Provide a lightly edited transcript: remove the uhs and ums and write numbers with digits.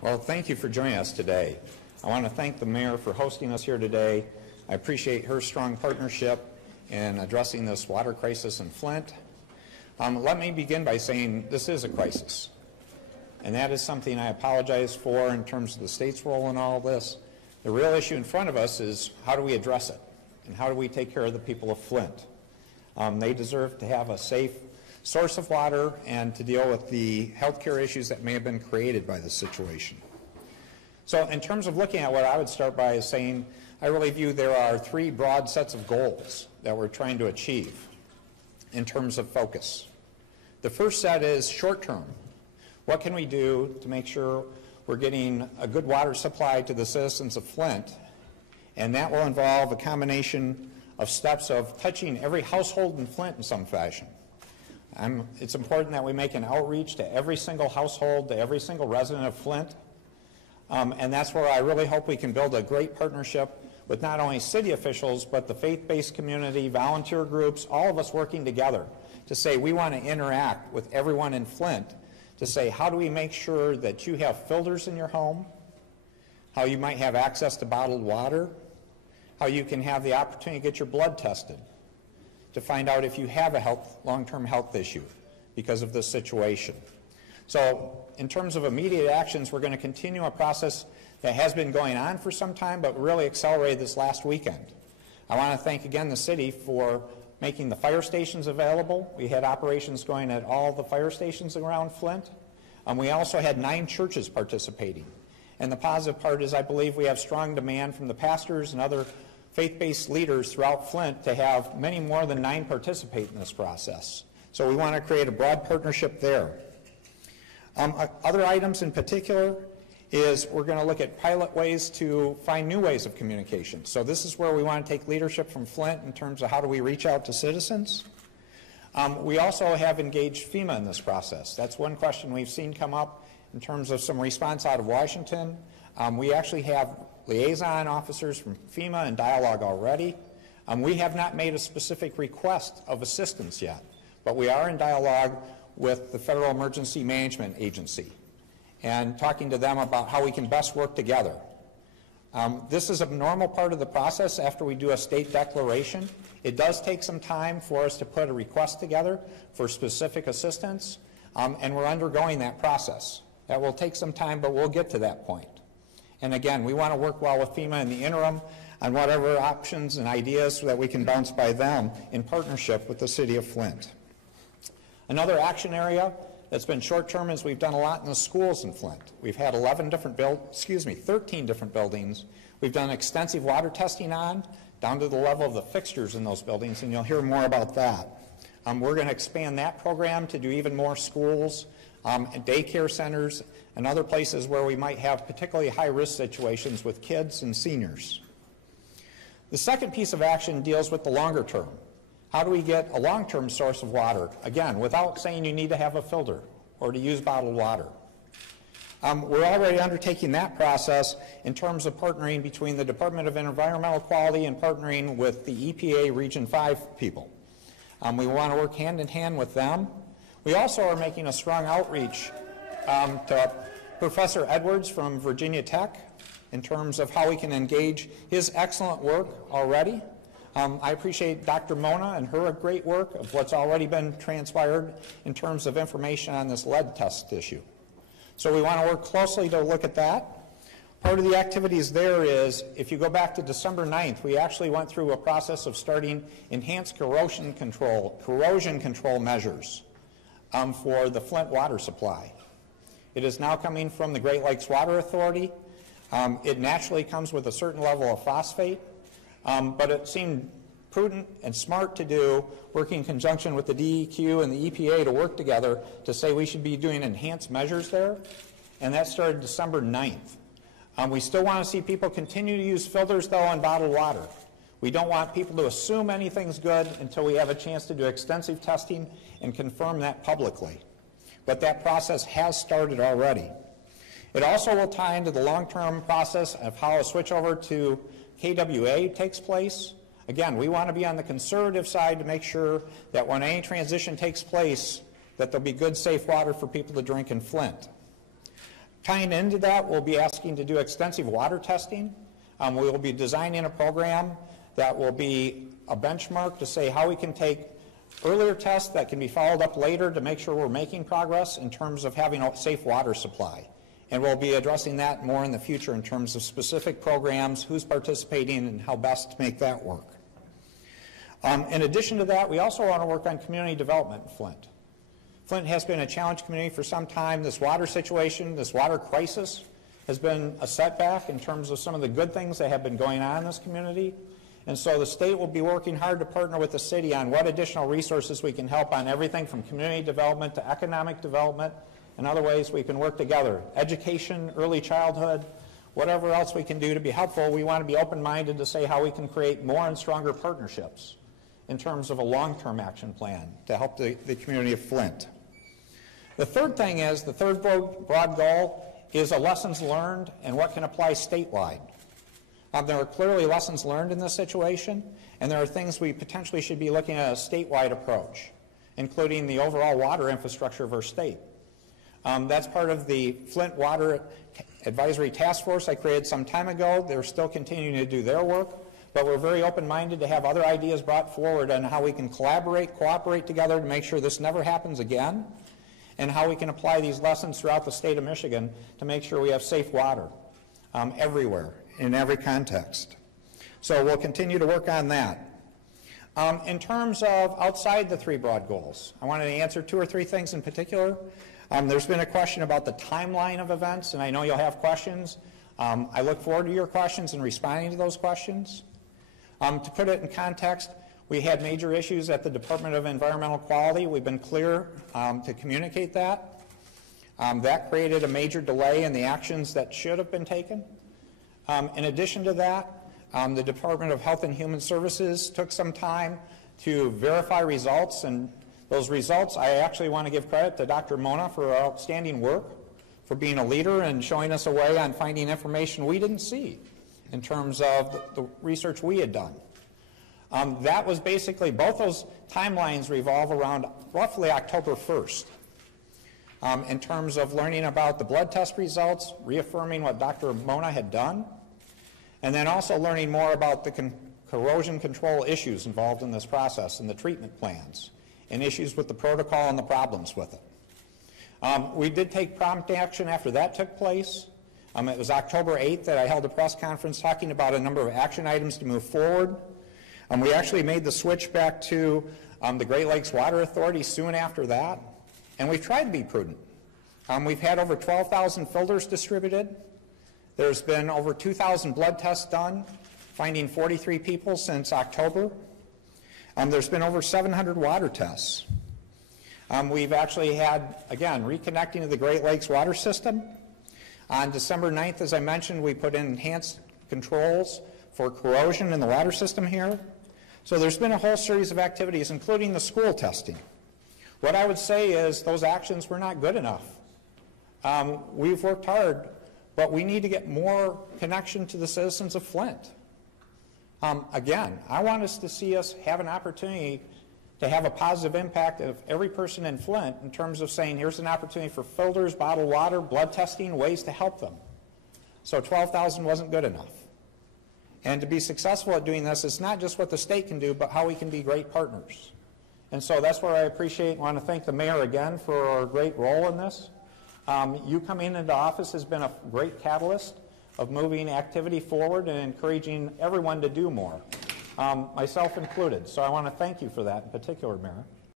Well, thank you for joining us today. I want to thank the mayor for hosting us here today. I appreciate her strong partnership in addressing this water crisis in Flint. Let me begin by saying this is a crisis, and that is something I apologize for in terms of the state's role in all this. The real issue in front of us is how do we address it, and how do we take care of the people of Flint? They deserve to have a safe source of water and to deal with the healthcare issues that may have been created by this situation. So in terms of looking at what I would start by is saying I really view there are three broad sets of goals that we're trying to achieve in terms of focus. The first set is short term. What can we do to make sure we're getting a good water supply to the citizens of Flint? And that will involve a combination of steps of touching every household in Flint in some fashion. It's important that we make an outreach to every single household, to every single resident of Flint. And that's where I really hope we can build a great partnership with not only city officials, but the faith-based community, volunteer groups, all of us working together to say we want to interact with everyone in Flint to say how do we make sure that you have filters in your home, how you might have access to bottled water, how you can have the opportunity to get your blood tested, to find out if you have a long-term health issue because of this situation. So in terms of immediate actions, we're going to continue a process that has been going on for some time, but really accelerated this last weekend. I want to thank again the city for making the fire stations available. We had operations going at all the fire stations around Flint. We also had 9 churches participating. And the positive part is I believe we have strong demand from the pastors and other faith-based leaders throughout Flint to have many more than 9 participate in this process. So we want to create a broad partnership there. Other items in particular is we're going to look at pilot ways to find new ways of communication. So this is where we want to take leadership from Flint in terms of how do we reach out to citizens. We also have engaged FEMA in this process. That's one question we've seen come up in terms of some response out of Washington. We actually have liaison officers from FEMA in dialogue already. We have not made a specific request of assistance yet, but we are in dialogue with the Federal Emergency Management Agency and talking to them about how we can best work together. This is a normal part of the process after we do a state declaration. It does take some time for us to put a request together for specific assistance, and we're undergoing that process. That will take some time, but we'll get to that point. And again, we want to work well with FEMA in the interim on whatever options and ideas that we can bounce by them in partnership with the city of Flint. Another action area that's been short-term is we've done a lot in the schools in Flint. We've had 13 different buildings. We've done extensive water testing on, down to the level of the fixtures in those buildings, and you'll hear more about that. We're going to expand that program to do even more schools, and daycare centers, and other places where we might have particularly high-risk situations with kids and seniors. The second piece of action deals with the longer term. How do we get a long-term source of water, again, without saying you need to have a filter or to use bottled water? We're already undertaking that process in terms of partnering between the Department of Environmental Quality and partnering with the EPA Region 5 people. We want to work hand in hand with them. We also are making a strong outreach to Professor Edwards from Virginia Tech in terms of how we can engage his excellent work already. I appreciate Dr. Mona and her great work of what's already been transpired in terms of information on this lead test issue. So we want to work closely to look at that. Part of the activities there is, if you go back to December 9th, we actually went through a process of starting enhanced corrosion control measures for the Flint water supply. It is now coming from the Great Lakes Water Authority. It naturally comes with a certain level of phosphate. But it seemed prudent and smart to do, working in conjunction with the DEQ and the EPA to work together to say we should be doing enhanced measures there, and that started December 9th. We still want to see people continue to use filters, though, on bottled water. We don't want people to assume anything's good until we have a chance to do extensive testing and confirm that publicly. But that process has started already. It also will tie into the long-term process of how a switch over to KWA takes place. Again, we want to be on the conservative side to make sure that when any transition takes place, that there'll be good, safe water for people to drink in Flint. Tying into that, we'll be asking to do extensive water testing. We will be designing a program that will be a benchmark to say how we can take earlier tests that can be followed up later to make sure we're making progress in terms of having a safe water supply. And we'll be addressing that more in the future in terms of specific programs, who's participating, and how best to make that work. In addition to that, we also want to work on community development in Flint. Flint has been a challenge community for some time. This water situation, this water crisis, has been a setback in terms of some of the good things that have been going on in this community. And so the state will be working hard to partner with the city on what additional resources we can help on everything from community development to economic development and other ways we can work together. Education, early childhood, whatever else we can do to be helpful. We want to be open-minded to say how we can create more and stronger partnerships in terms of a long-term action plan to help the community of Flint. The third thing is, the third broad goal is a lessons learned and what can apply statewide. There are clearly lessons learned in this situation, and there are things we potentially should be looking at a statewide approach, including the overall water infrastructure of our state. That's part of the Flint Water Advisory Task Force I created some time ago. They're still continuing to do their work, but we're very open-minded to have other ideas brought forward on how we can collaborate, cooperate together to make sure this never happens again, and how we can apply these lessons throughout the state of Michigan to make sure we have safe water everywhere, in every context. So we'll continue to work on that. In terms of outside the three broad goals, I wanted to answer 2 or 3 things in particular. There's been a question about the timeline of events, and I know you'll have questions. I look forward to your questions and responding to those questions. To put it in context, we had major issues at the Department of Environmental Quality. We've been clear to communicate that. That created a major delay in the actions that should have been taken. In addition to that, the Department of Health and Human Services took some time to verify results, and those results, I actually want to give credit to Dr. Mona for her outstanding work, for being a leader and showing us a way on finding information we didn't see in terms of the research we had done. That was basically, both those timelines revolve around roughly October 1st. In terms of learning about the blood test results, reaffirming what Dr. Mona had done, and then also learning more about the corrosion control issues involved in this process and the treatment plans and issues with the protocol and the problems with it. We did take prompt action after that took place. It was October 8th that I held a press conference talking about a number of action items to move forward. We actually made the switch back to the Great Lakes Water Authority soon after that, and we've tried to be prudent. We've had over 12,000 filters distributed. There's been over 2,000 blood tests done, finding 43 people since October. There's been over 700 water tests. We've actually had, again, reconnecting to the Great Lakes water system. On December 9th, as I mentioned, we put in enhanced controls for corrosion in the water system here. So there's been a whole series of activities, including the school testing. What I would say is those actions were not good enough. We've worked hard, but we need to get more connection to the citizens of Flint. Again, I want us to see us have an opportunity to have a positive impact of every person in Flint in terms of saying, here's an opportunity for filters, bottled water, blood testing, ways to help them. So 12,000 wasn't good enough. And to be successful at doing this, it's not just what the state can do, but how we can be great partners. And so that's where I appreciate and want to thank the mayor again for our great role in this. You coming into office has been a great catalyst of moving activity forward and encouraging everyone to do more, myself included. So I want to thank you for that in particular, Mayor.